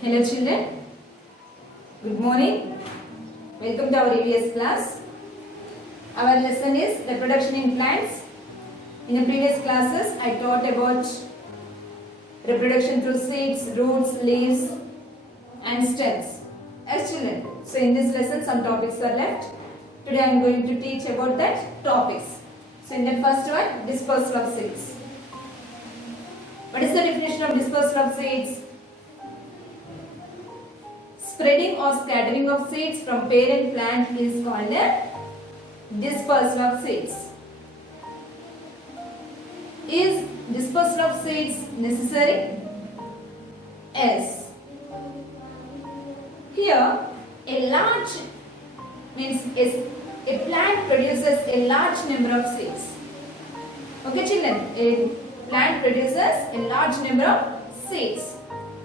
Hello children, good morning. Welcome to our EVS class. Our lesson is reproduction in plants. In the previous classes, I taught about reproduction through seeds, roots, leaves and stems. As children, so in this lesson some topics are left. Today I am going to teach about that topics. So in the first one, dispersal of seeds. What is the definition of dispersal of seeds? Spreading or scattering of seeds from parent plant is called a dispersal of seeds. Is dispersal of seeds necessary? Yes. Here, a large means a plant produces a large number of seeds. Okay, children, a plant produces a large number of seeds.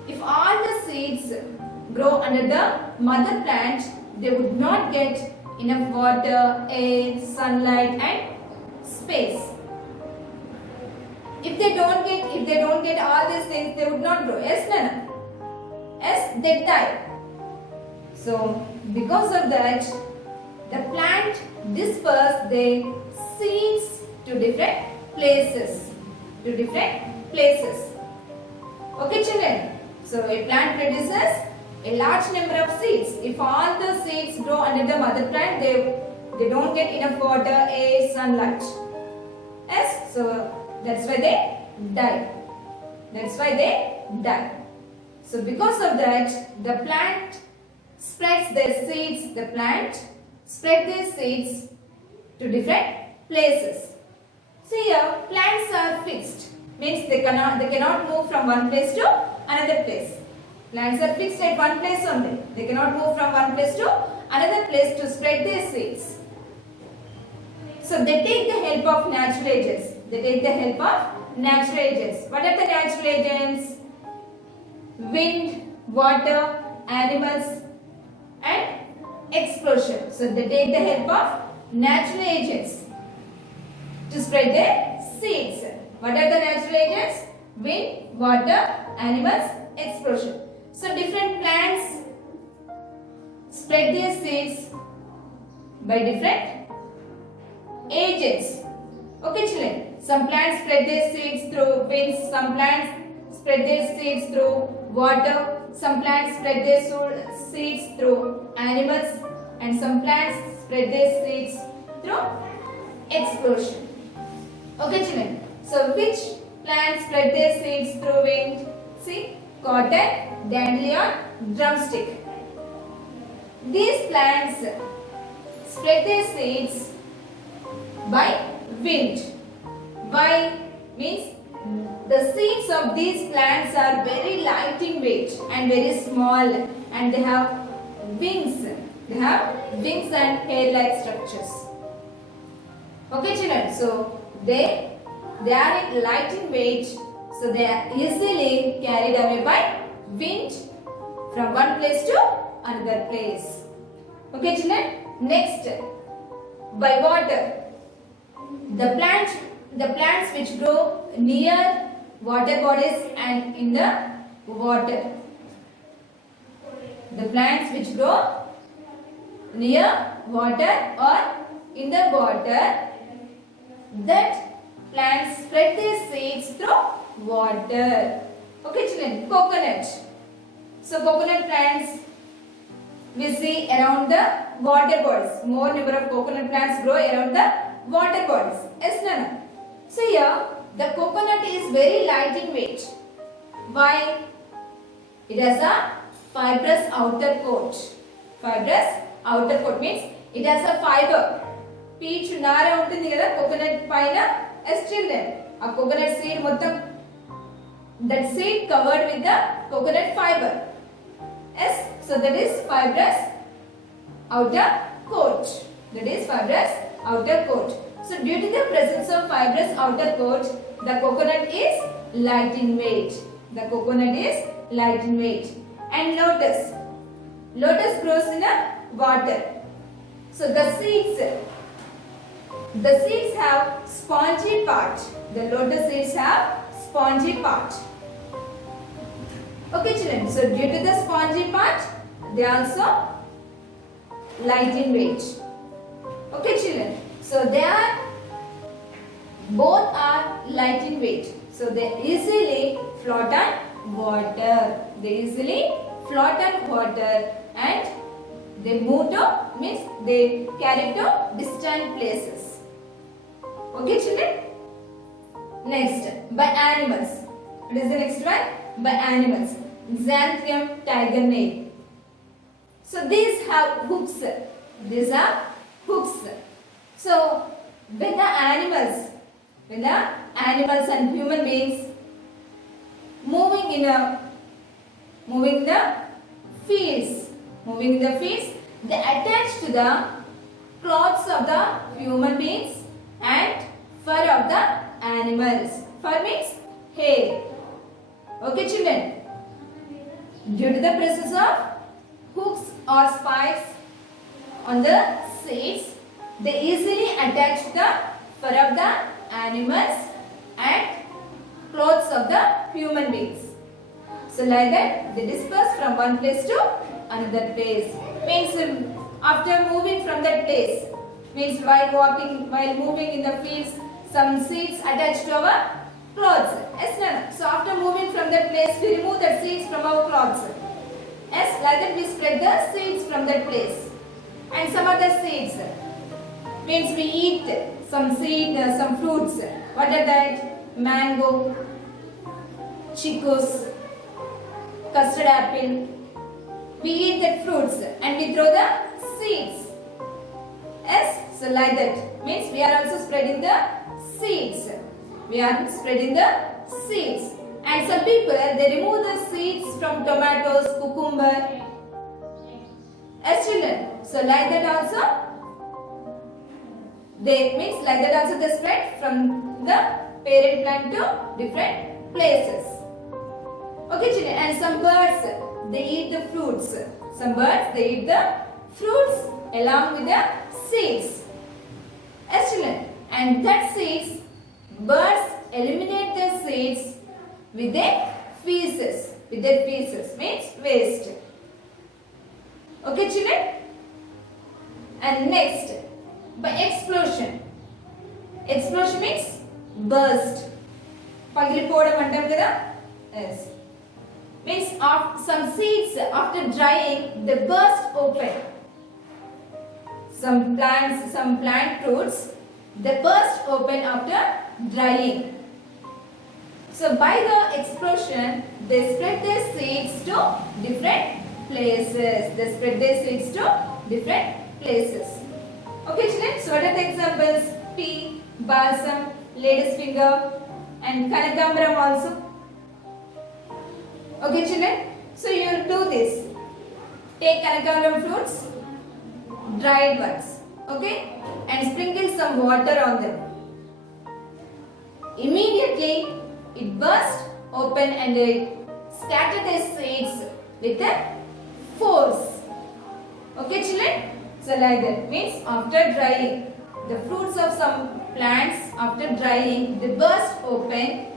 If all the seeds grow under the mother plant, they would not get enough water, air, sunlight and space. If they don't get all these things, they would not grow. Yes, Nana? Yes, they die. So because of that, the plant disperse their seeds to different places. Okay, children. So a plant produces a large number of seeds. If all the seeds grow under the mother plant, they don't get enough water, air, sunlight. Yes, so that's why they die. So because of that, the plant spreads their seeds. The plant spread their seeds to different places. So here, plants are fixed. Means they cannot move from one place to another place. Plants are fixed at one place only. They cannot move from one place to another place to spread their seeds. So they take the help of natural agents. What are the natural agents? Wind, water, animals and explosion. So they take the help of natural agents to spread their seeds. What are the natural agents? Wind, water, animals, explosion. So different plants spread their seeds by different agents. Okay, children. Some plants spread their seeds through winds. Some plants spread their seeds through water. Some plants spread their seeds through animals. And some plants spread their seeds through explosion. Okay, children. So which plants spread their seeds through wind? See, cotton, dandelion, drumstick. These plants spread their seeds by wind. Why? Means the seeds of these plants are very light in weight and very small, and they have wings. They have wings and hair-like structures. Okay, children. So they are light in weight, so they are easily carried away by wind from one place to another place. Okay, children. Next, by water. The plants which grow near water bodies and in the water. The plants which grow near water or in the water, that plants spread their seeds through water. Okay, children. Coconut. So coconut plants we see around the water bodies. More number of coconut plants grow around the water bodies. Yes, Nana? So here the coconut is very light in weight. Why? It has a fibrous outer coat. Fibrous outer coat means it has a fiber. Peach nara untundi kada coconut paina. Yes, children. A coconut seed mottam, that seed covered with the coconut fiber. Yes, so that is fibrous outer coat. So due to the presence of fibrous outer coat, the coconut is light in weight. And lotus. Lotus grows in a water. So the seeds have spongy part. The lotus seeds have spongy part. Okay children, so due to the spongy part, they are also light in weight. Okay children, so they are both are light in weight. So they easily float on water. They easily float on water and they move to, means they carry to distant places. Okay children? Next, by animals. What is the next one? By animals. Xanthium tiger nail. So these have hooks. These are hooks. So when the animals and human beings moving in the fields, they attach to the clothes of the human beings and fur of the animals. Fur means hair. Okay children? Due to the presence of hooks or spikes on the seeds, they easily attach the fur of the animals and clothes of the human beings. So like that, they disperse from one place to another place. Means after moving from that place, means while moving in the fields, some seeds attached to our clothes. Yes, no. So after moving from that place, we remove the seeds from our clothes. Yes, like that we spread the seeds from that place. And some other seeds, means we eat some seed, some fruits. What are that? Mango, chicos, custard apple. We eat the fruits and we throw the seeds. Yes, so like that. Means we are also spreading the seeds. We are spreading the seeds. And some people, they remove the seeds from tomatoes, cucumber. Yes, children. So like that also, they spread from the parent plant to different places. Okay children, and some birds, they eat the fruits. Some birds, they eat the fruits along with the seeds. Yes children, and that seeds, birds eliminate the seeds with their feces. Means waste. Okay children? And next, by explosion. Explosion means burst. Pagilipodam antam kada? Yes. Means some seeds after drying, they burst open. Some plant roots, they burst open after drying. So by the explosion, they spread their seeds to different places. Okay children, so what are the examples? Pea, balsam, lady's finger and kanakambram also. Okay children, so you will do this. Take kanakambram fruits, dried ones, okay, and sprinkle some water on them. Immediately it burst open and it scatter the seeds with a force. Okay children, so like that means after drying, the fruits of some plants after drying, they burst open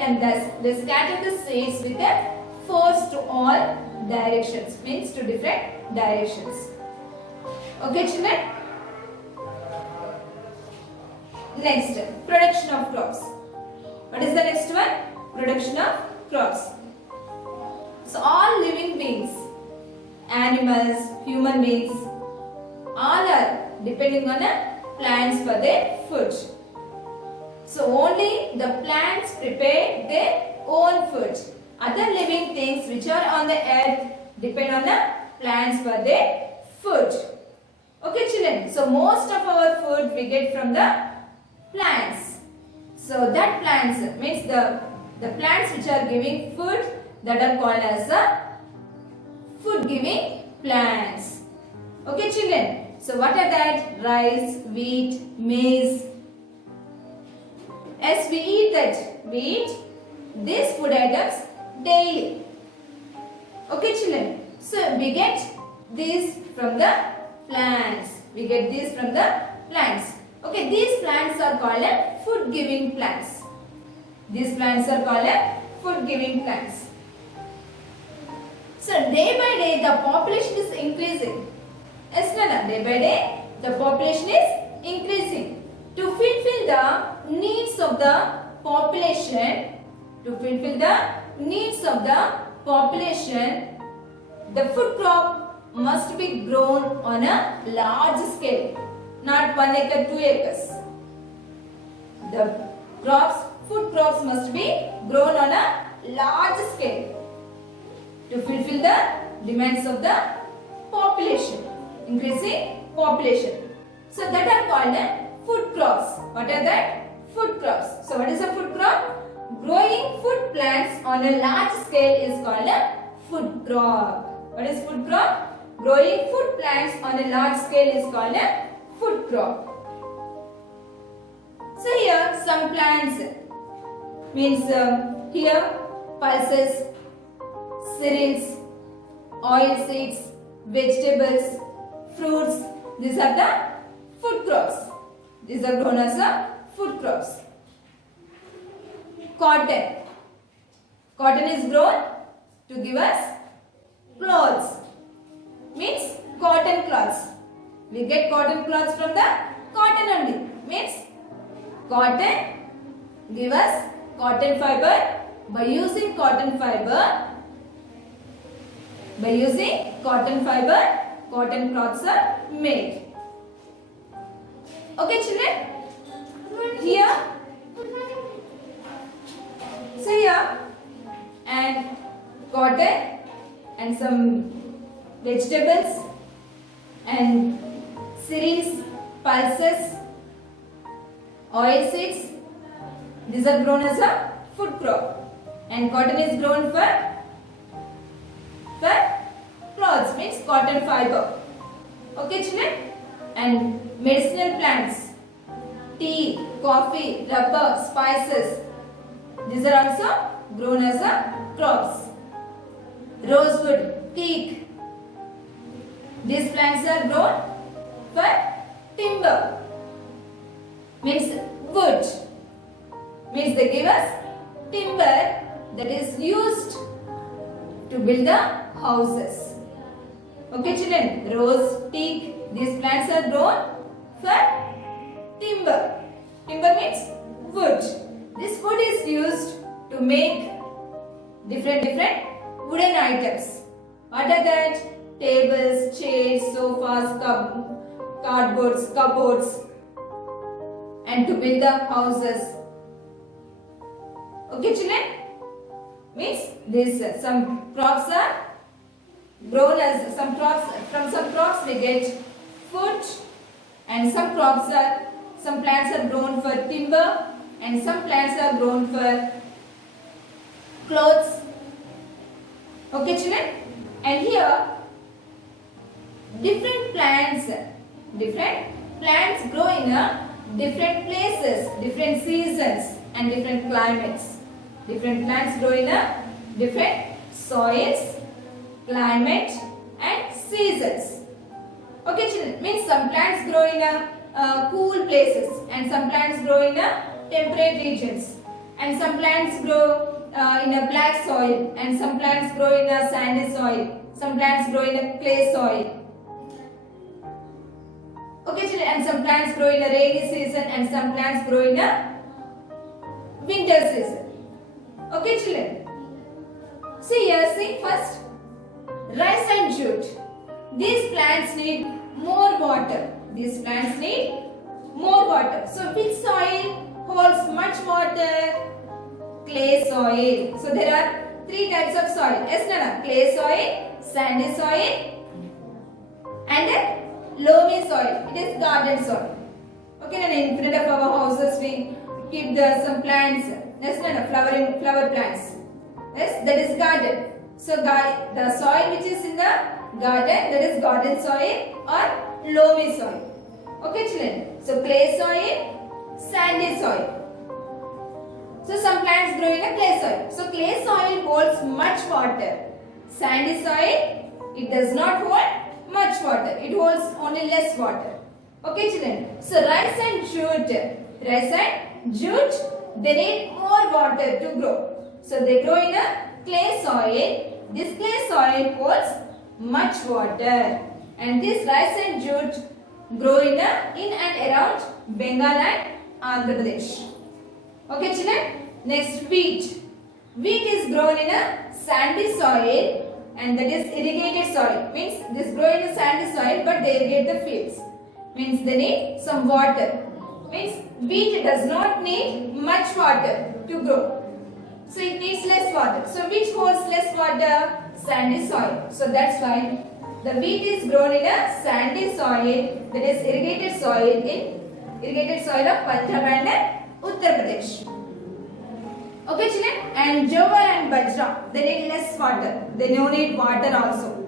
and thus they scatter the seeds with a force to all directions, means to different directions. Okay children? Next, production of crops. What is the next one? Production of crops. So all living beings, animals, human beings, all are depending on plants for their food. So only the plants prepare their own food. Other living things which are on the earth depend on the plants for their food. Okay children, so most of our food we get from the plants. So that plants means the plants which are giving food, that are called as the food giving plants. Okay children, so what are that? Rice, wheat, maize. As we eat these food items daily. Okay children, so we get these from the plants. Okay, these plants are called food giving plants. These plants are called food giving plants. So day by day the population is increasing. Yes, Nana, day by day the population is increasing. To fulfill the needs of the population, the food crop must be grown on a large scale, not 1 acre, 2 acres. The food crops must be grown on a large scale to fulfill the demands of the population, increasing population. So that are called food crops. What are that? Food crops. So what is a food crop? Growing food plants on a large scale is called a food crop. What is food crop? Growing food plants on a large scale is called a food crop. So here some plants means here pulses, cereals, oil seeds, vegetables, fruits. These are the food crops. These are grown as food crops. Cotton. Cotton is grown to give us clothes. Means cotton cloths. We get cotton cloths from the cotton only. Means cotton give us cotton fiber. By using cotton fiber, cotton cloths are made. Okay, children? Here, so here, and cotton and some vegetables and cereals, pulses, oil seeds. These are grown as a food crop, and cotton is grown for cloths, means cotton fiber. Okay, children? And medicinal plants, tea, coffee, rubber, spices. These are also grown as crops. Rosewood, teak. These plants are grown for timber. Means wood. Means they give us timber that is used to build the houses. Okay, children? Rose, teak. These plants are grown for timber. Timber means wood. This wood is used to make different wooden items. What are that? Tables, chairs, sofas, cupboards, and to build the houses. Okay, children? Means this some crops are grown as some crops we get food, and some plants are grown for timber, and some plants are grown for clothes. Okay, children? And here different plants grow in different places, different seasons and different climates. Different plants grow in different soils, climate and seasons. Okay, children? Means some plants grow in cool places, and some plants grow in temperate regions, and some plants grow in a black soil, and some plants grow in a sandy soil, some plants grow in a clay soil. Okay, children? And some plants grow in a rainy season, and some plants grow in a winter season. Okay, children? See here, see first. Rice and jute. These plants need more water. So which soil holds much water? Clay soil. So there are 3 types of soil. Yes, Nana? Clay soil, sandy soil and loamy soil. It is garden soil. Okay, Nana? In front of our houses we keep some plants. Yes, Nana? Flower plants. Yes, that is garden. So the soil which is in the garden, that is garden soil or loamy soil. Okay, children? So clay soil, sandy soil. So some plants grow in a clay soil. So clay soil holds much water. Sandy soil, it does not hold much water. It holds only less water. Okay, children? So rice and jute, they need more water to grow. So they grow in a clay soil. This clay soil holds much water. And this rice and jute grow in and around Bengal and Andhra Pradesh. Okay children. Next wheat. Wheat is grown in a sandy soil and that is irrigated soil. Means this grow in a sandy soil but they irrigate the fields. Means they need some water. Means wheat does not need much water to grow. So it needs less water. So which holds less water? Sandy soil. So that's why the wheat is grown in a sandy soil, that is irrigated soil of Punjab and Uttar Pradesh. Okay children, and jowar and bajra, they need less water. They don't need water also.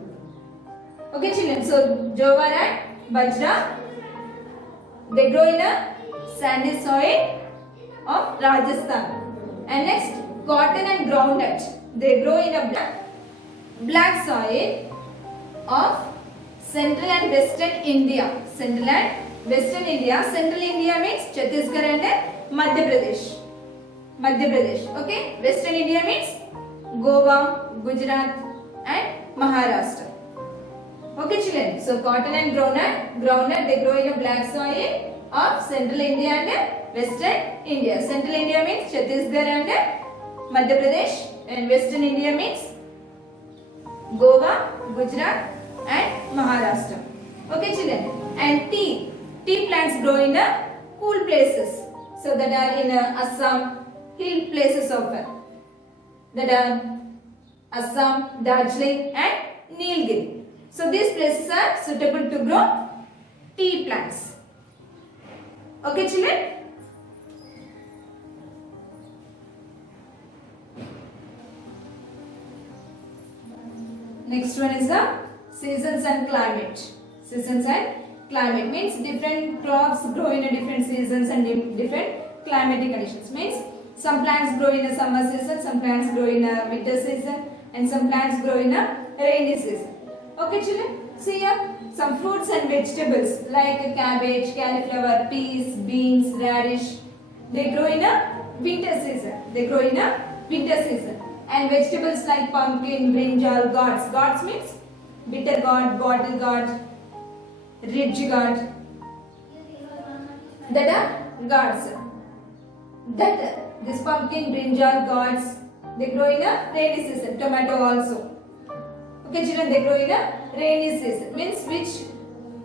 Okay children, so jowar and bajra, they grow in a sandy soil of Rajasthan. And next, cotton and groundnut, they grow in a black soil of central and western India. Central and western India. Central India means Chhattisgarh and Madhya Pradesh. Okay. Western India means Goa, Gujarat and Maharashtra. Okay children. So cotton and groundnut they grow in a black soil of central India and western India. Central India means Chhattisgarh and Madhya Pradesh and western India means Goa, Gujarat and Maharashtra. Okay children. And tea plants grow in cool places. So that are in Assam, hill places often. That are Assam, Darjeeling and Nilgiri. So these places are suitable to grow tea plants. Okay children. Next one is the seasons and climate. Seasons and climate means different crops grow in a different seasons and different climatic conditions. Means some plants grow in a summer season, some plants grow in a winter season and some plants grow in a rainy season. Okay children, see here some fruits and vegetables like cabbage, cauliflower, peas, beans, radish. They grow in a winter season. And vegetables like pumpkin, brinjal, gourds. Gourds means bitter gourd, bottle gourd, ridge gourd. That are gourds. This pumpkin, brinjal, gourds, they grow in a rainy season. Tomato also. Okay children, they grow in a rainy season. Means which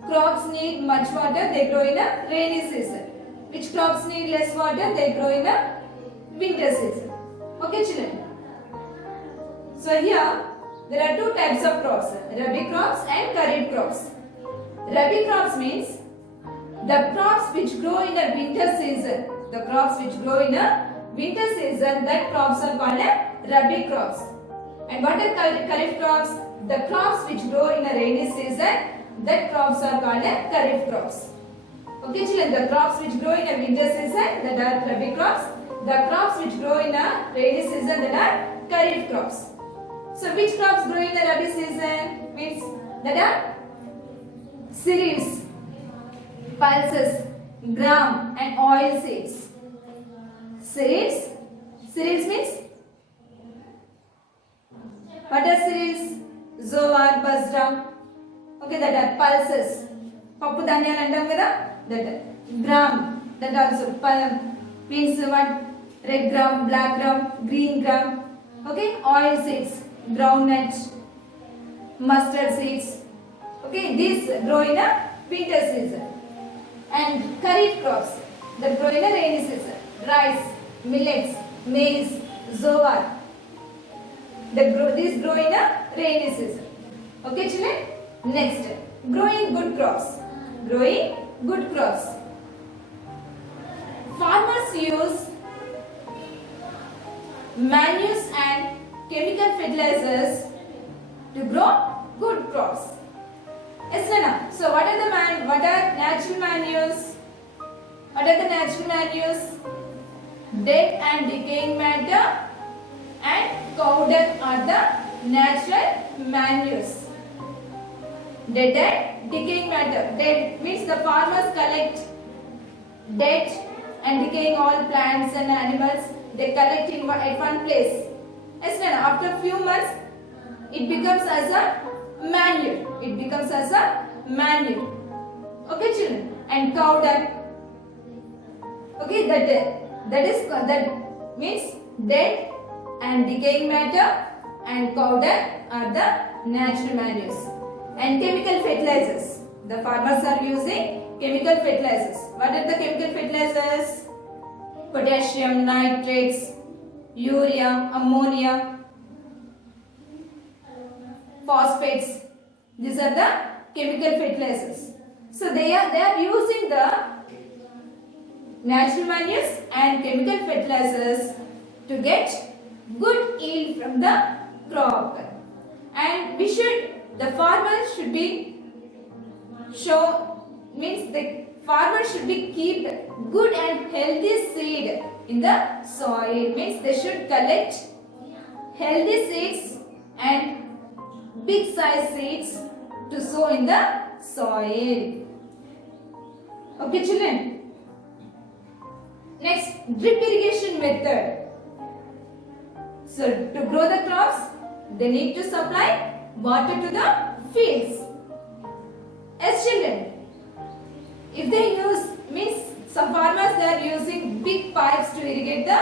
crops need much water, they grow in a rainy season. Which crops need less water, they grow in a winter season. Okay children. So here there are two types of crops, Rabi crops and Kharif crops. Rabi crops means the crops which grow in a winter season. The crops which grow in a winter season, that crops are called Rabi crops. And what are Kharif crops? The crops which grow in a rainy season, that crops are called Kharif crops. Okay children, the crops which grow in a winter season, that are Rabi crops. The crops which grow in a rainy season, that are Kharif crops. So which crops grow in the Rabi season? Means that are cereals, pulses, gram and oil seeds. Cereals means what are cereals? Jowar, bajra. Okay, that are pulses. Pappu dhanyalu antam kada? That gram. That also means what? Red gram, black gram, green gram. Okay, oil seeds, groundnut, mustard seeds. Okay, these grow in a winter season. And Kharif crops that grow in a rainy season. Rice, millets, maize, jowar. These grow in a rainy season. Okay children? Next, growing good crops. Farmers use manures and chemical fertilizers to grow good crops. Yes, Nana. So what are natural manures? What are the natural manures? Dead and decaying matter and cow dung are the natural manures. Dead and decaying matter. Dead means the farmers collect dead and decaying all plants and animals. They collect at one place Yes, then after few months, it becomes as a manure. It becomes as a manure. Okay, children. And cow dung. Okay, that means dead and decaying matter, and cow dung are the natural manures. And chemical fertilizers. The farmers are using chemical fertilizers. What are the chemical fertilizers? Potassium, nitrates, urea, ammonia, phosphates. These are the chemical fertilizers. So they are using the natural manures and chemical fertilizers to get good yield from the crop. And the farmers should be farmers should be keep good and healthy seed in the soil. Means they should collect healthy seeds and big size seeds to sow in the soil. Okay, children. Next, drip irrigation method. So to grow the crops, they need to supply water to the fields. As children, if they some farmers they are using big pipes to irrigate the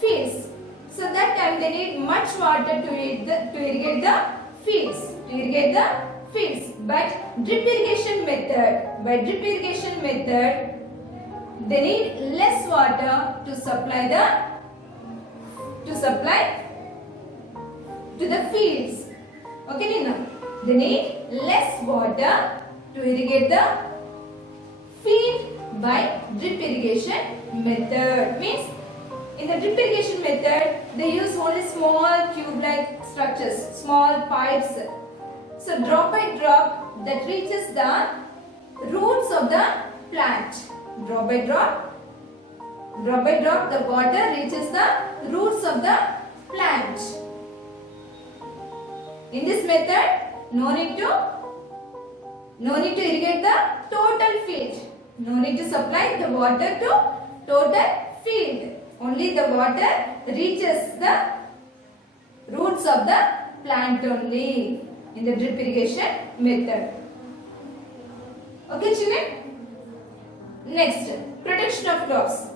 fields. So that time they need much water to irrigate the fields. But by drip irrigation method, they need less water to supply to the fields. Okay, Nina? They need less water to irrigate the field by drip irrigation method. Means in the drip irrigation method, they use only small tube-like structures, small pipes. So drop by drop that reaches the roots of the plant. Drop by drop, the water reaches the roots of the plant. In this method, no need to irrigate the total field. No need to supply the water to total field. Only the water reaches the roots of the plant only in the drip irrigation method. Okay, children? Next, protection of crops.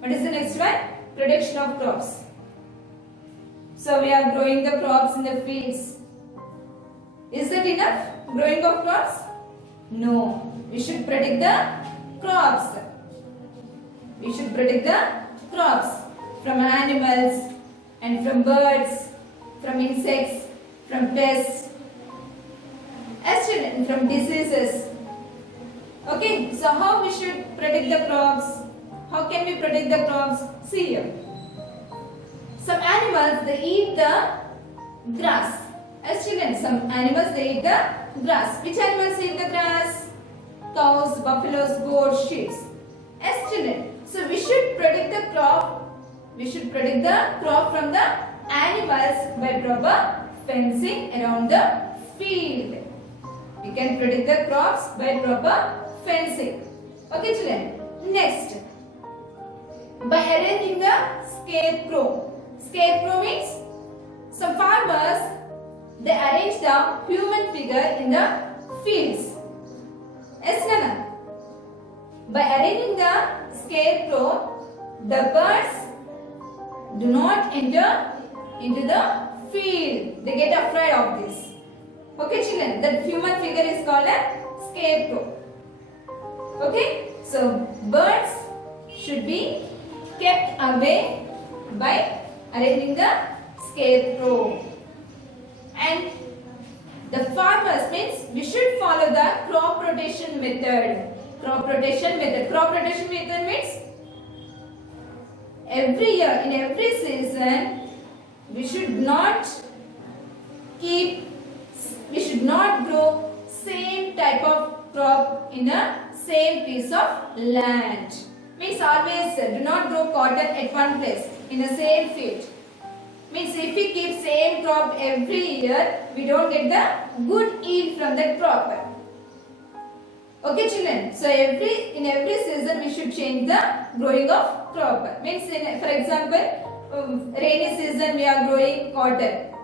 What is the next one? Protection of crops. So we are growing the crops in the fields. Is that enough? Growing of crops? No. We should protect the crops. We should protect the crops from animals and from birds, from insects, from pests, and from diseases. Okay, so how we should protect the crops? How can we protect the crops? See here. Some animals they eat the grass. As children, some animals they eat the grass. Which animals eat the grass? Cows, buffaloes, goats, sheep. As children, so we should protect the crop. We should protect the crop from the animals by proper fencing around the field. We can protect the crops by proper fencing. Okay, children. Next, by arranging the scarecrow. Scarecrow means some farmers they arrange the human figure in the fields. Yes, Nana? By arranging the scarecrow, the birds do not enter into the field. They get afraid of this. Okay, children, that human figure is called a scarecrow. Okay, so birds should be kept away by arranging the scarecrow. And the farmers means we should follow the crop rotation method. Crop rotation method means every year, in every season, we should not grow same type of crop in a same piece of land. Means always do not grow cotton at one place in the same field. Means if we keep same crop every year, we don't get the good yield from that crop. Okay, children. So in every season we should change the growing of crop. Means for example, rainy season we are growing cotton.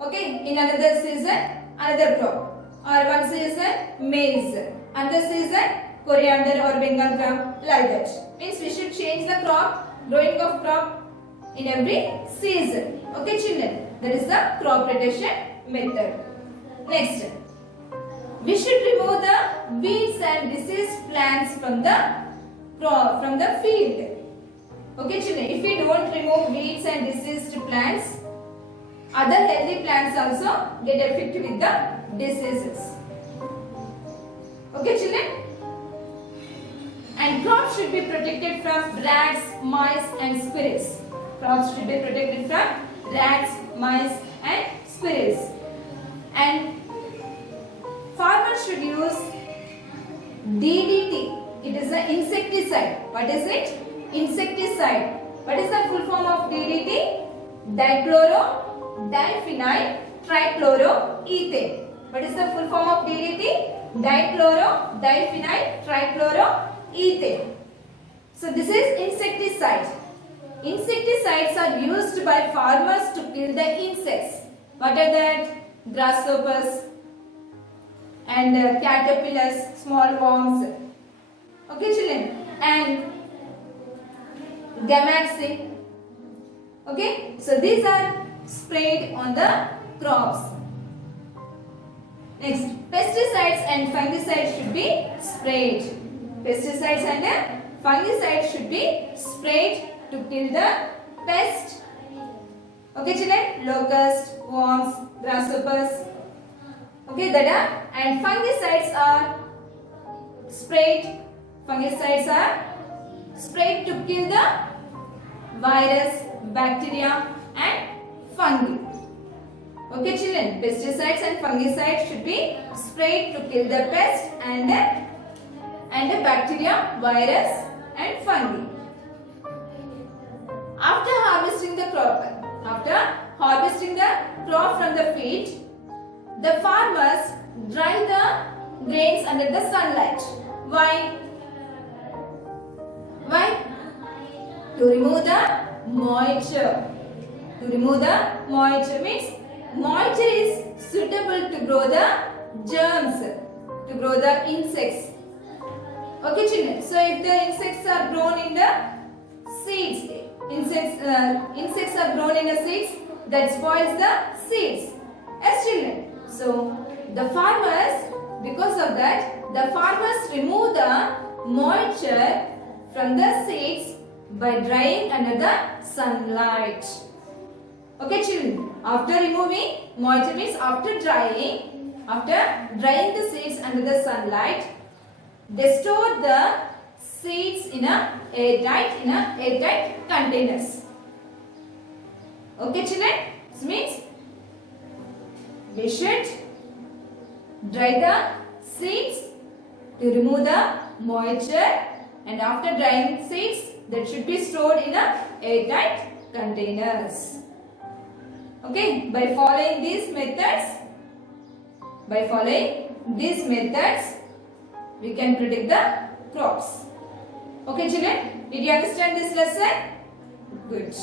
Okay, in another season another crop, or one season maize, another season coriander or Bengal gram, like that. Means we should change the crop, growing of crop in every season. Okay children, that is the crop rotation method. Next, we should remove the weeds and diseased plants from the crop, from the field. Okay children, if we don't remove weeds and diseased plants, other healthy plants also get affected with the diseases. Okay children? And crops should be protected from rats, mice and squirrels. Crops should be protected from rats, mice and squirrels. And farmers should use DDT. It is an insecticide. What is it? Insecticide. What is the full form of DDT? Dichloro, diphenyl, trichloroethane. What is the full form of DDT? Dichloro, diphenyl, trichloroethane. So this is insecticide. Insecticides are used by farmers to kill the insects. What are that? Grasshoppers and caterpillars, small worms. Okay children, and gametophytes. Okay, so these are sprayed on the crops. Next, pesticides and fungicides should be sprayed. Pesticides and fungicides should be sprayed to kill the pest. Okay children, locusts, worms, grasshoppers. Okay, that are, and fungicides are sprayed. Fungicides are sprayed to kill the virus, bacteria and fungi. Okay children, pesticides and fungicides should be sprayed to kill the pest and the bacteria, virus and fungi. After harvesting the crop from the field, the farmers dry the grains under the sunlight. Why? To remove the moisture. To remove the moisture means moisture is suitable to grow the germs, to grow the insects. Okay children, so if the insects are grown in the seeds, insects are grown in the seeds, that spoils the seeds. Yes children, so the farmers, because of that, the farmers remove the moisture from the seeds by drying under the sunlight. Okay children, after removing moisture means after drying the seeds under the sunlight, they store the seeds in a airtight containers. Okay children, this means we should dry the seeds to remove the moisture, and after drying seeds, that should be stored in a airtight containers. Okay, by following these methods, we can predict the crops. Okay children, did you understand this lesson? Good.